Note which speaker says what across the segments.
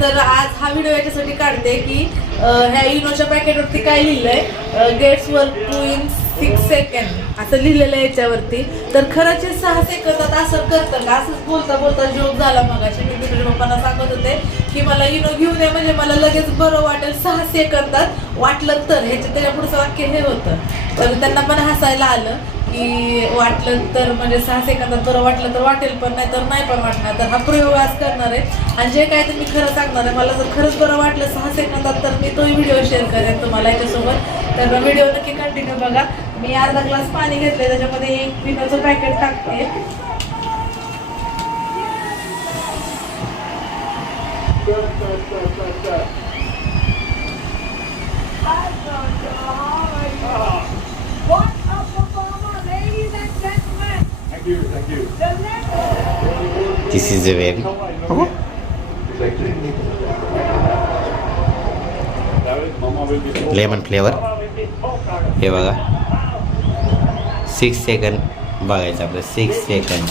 Speaker 1: तर आज हा व्हिडिओ याच्यासाठी काढते की ह्या इनोच्या पॅकेटवरती काय लिहिलंय? गेट्स वर टू इन सिक्स सेकंड असं लिहिलेलं आहे याच्यावरती. तर खरंच हे सहा सेकंदात असं करतं का? असंच बोलता बोलता जोक झाला मगाशी. मी तिकडे पप्पांना सांगत होते की मला इनो घेऊन ये म्हणजे मला लगेच बरं वाटेल सहा सेकंदात वाटलं तर ह्याच्या त्याच्या पुढचं वाक्य हे होतं. तर त्यांना पण हसायला आलं. की वाटलं तर म्हणजे सहा सेकंदात बरं वाटलं तर वाटेल पण नाही तर नाही पण वाटणार. तर हा प्रयोग आज करणार आहे. आणि जे काय ते मी खरं सांगणार आहे मला जर खरंच बरं वाटलं सहा सेकंदात तर मी तोही व्हिडिओ शेअर करेन तुम्हाला याच्यासोबत. तर व्हिडिओ नक्की कंटिन्यू बघा. मी अर्धा ग्लास पाणी घेतले त्याच्यामध्ये एक पिनाचं पॅकेट टाकते.
Speaker 2: This is a very
Speaker 3: so
Speaker 2: lemon flavour हे बघा सिक्स सेकंड बघायचं आपलं सिक्स सेकंड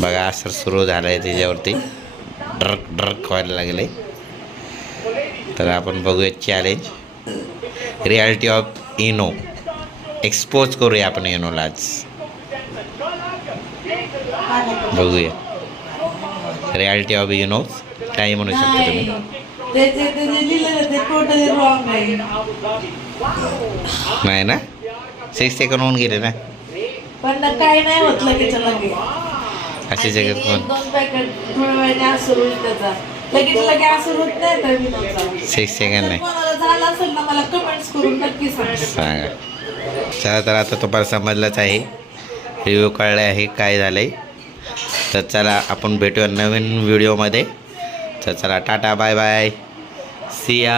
Speaker 2: बघा असं सुरू झालं आहे त्याच्यावरती. ड्रक ड्रक व्हायला लागले तर आपण बघूया challenge reality of Eno expose करूया आपण इनोला आज. बघूया. रियालिटी ऑफ इनो काही म्हणू शकता तुम्ही? नाही ना? सिक्स सेकंड होऊन गेले ना?
Speaker 1: पण काय नाही होत लगेच लगे
Speaker 2: अशी जगत कोण. सिक्स सेकंड नाही
Speaker 1: असेल ना मला कमेंट्स करून नक्की
Speaker 2: सांगा. चला तर आता तुम्हाला समजलंच आहे. रिव्ह्यू कळला आहे काय झालं आहे तर चला आपण भेटूया नवीन व्हिडिओमध्ये तर चला टाटा बाय बाय सिया